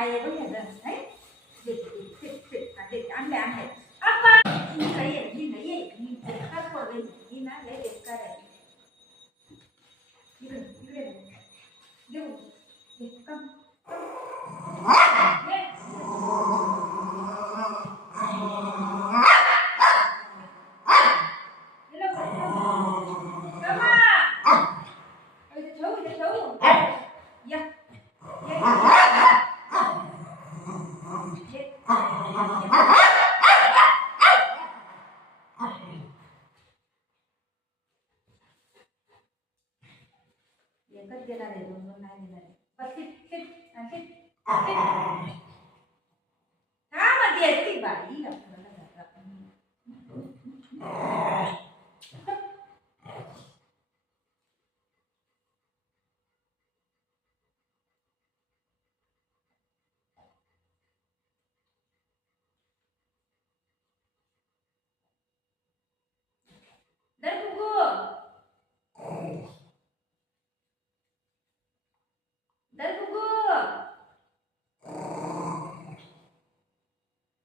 आहे बघ ह्याचं नाही आणले आणले अप्पा ही नाही ही बेकार पडली ही ना लय बेकार आहे इकडे इकडे घेऊ कम एकच देणार आहे दोन दोन नाही देणार आहे बस हा मग येते बाई दर कुकू दर कुकू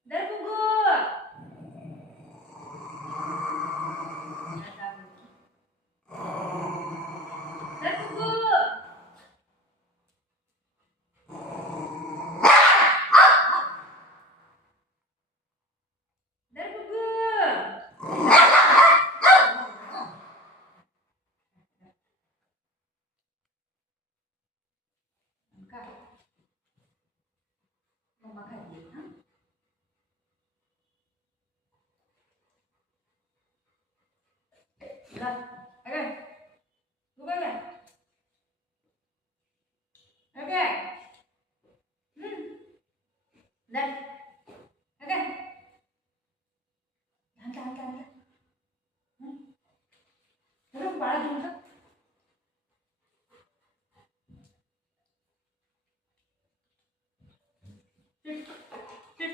दर कुकू दर कुकू दर कुकू काय मम्मा खाते हा अरे तू काय अरे दर अरे हात हात हात अरे बाळा घेऊन जा टिट टिट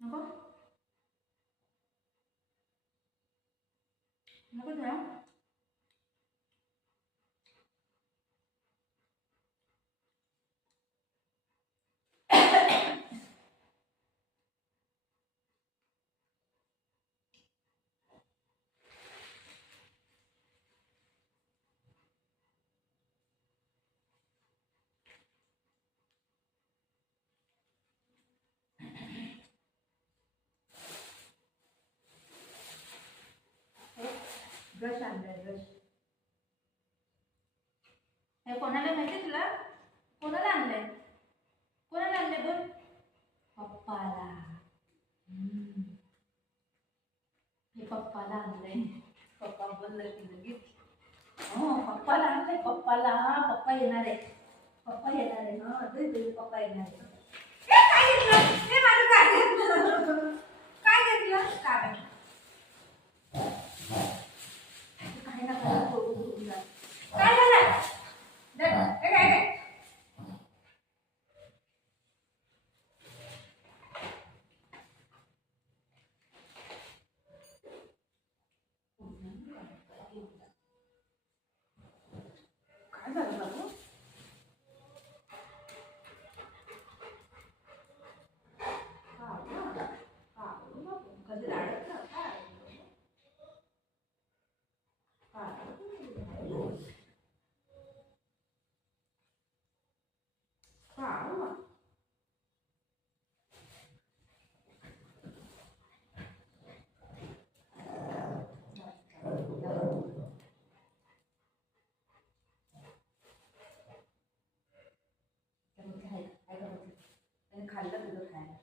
नको नको तुला ब्रश आणलाय ब्रश हे कोणाला माहिती तुला कोणाला आणलंय बोल पप्पाला हे पप्पाला आणलंय पप्पा बोललं की लगेच हो पप्पाला आणलंय पप्पाला पप्पा येणार आहे हा पप्पा येणार आहे काय घेतलं हे माझं काय घेतलं काय काही ना काय झालं काय झालं बाबू कधी लाडत ना खाल्लं तुझं खायला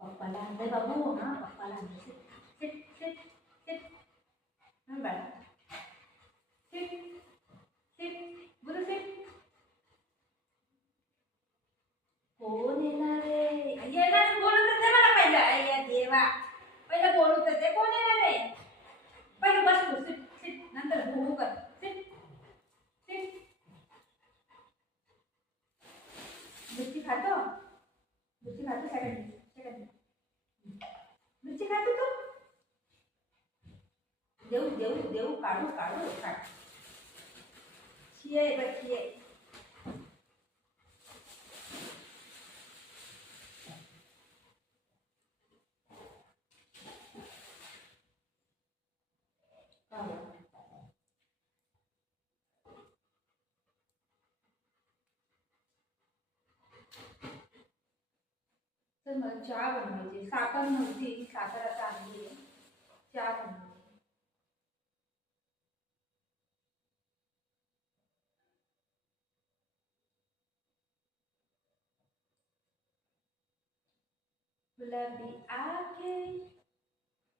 पप्पाला आणलंय बाबू हा पप्पाला आणलंय सिट सिट सिट हा बाळा सिट सिट बोल सिट कोण येणार आहे येणार बोलू तर दे मला पहिलं अय्या देवा पहिलं बोलू तर दे कोण येणार आहे पहिलं बस तू सिट सिट नंतर भू कर सिट सिट खातो तू? देऊ देऊ देऊ काढू काढू काढ. शी आहे बघ शी आहे. तर मला चहा बनवायची. साखर नव्हती, साखर आता आणली आहे. चहा बनवायची. गुलाबी आंखें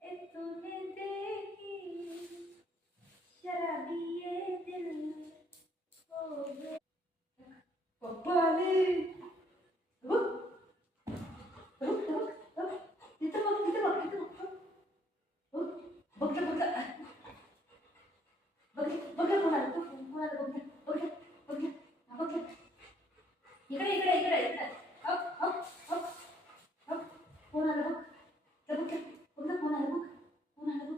ए तूने देखी, शराबी ये दिल हो गया. पप्पा आले. बघ बघ बघ बघ. तिथं बघ तिथं बघ तिथं बघ. बघ बघ बघ बघ बघ कोणाला बघ कोणाला बघ बघ बघ बघ. इकडे इकडे इकडे इकडे. Up up up up. कोणाला बघ. बघ बघ कोणाला बघ कोणाला बघ.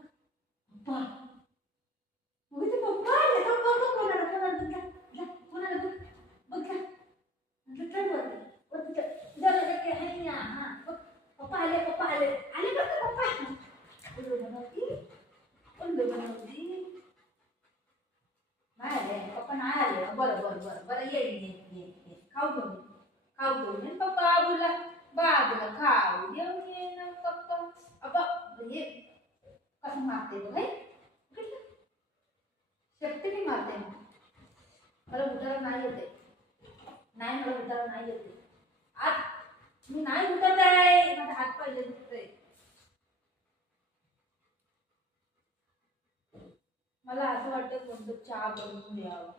पप्पा बघ ते पप्पा आले. बघ बघ बघ कोणाला कोणाला बघ जा कोणाला बघ बघ जा. म्हटलं चल वरती वरती चल. जरा नक्की आहे ना हा बघ. पप्पा आले पप्पा आले आले बघ ते पप्पा. उल्लू बनवती उल्लू बनवती. नाही आले पप्पा नाही आले. बरं बरं बरं बरं येईन येईन येईन येईन. खाऊ घेऊन येईन पप्पा. बाबूला खाऊ घेऊन येईन पप्पा. अबा हे कसं मारते बघ हे. शक्तीने मारते. मला उतारा नाही येते. नाही मला उतारा नाही येते. आज मी नाही उतरत आहे. माझा हात पहिले दुखतोय. मला असं वाटतं कोणतं चहा बनवून द्यावं.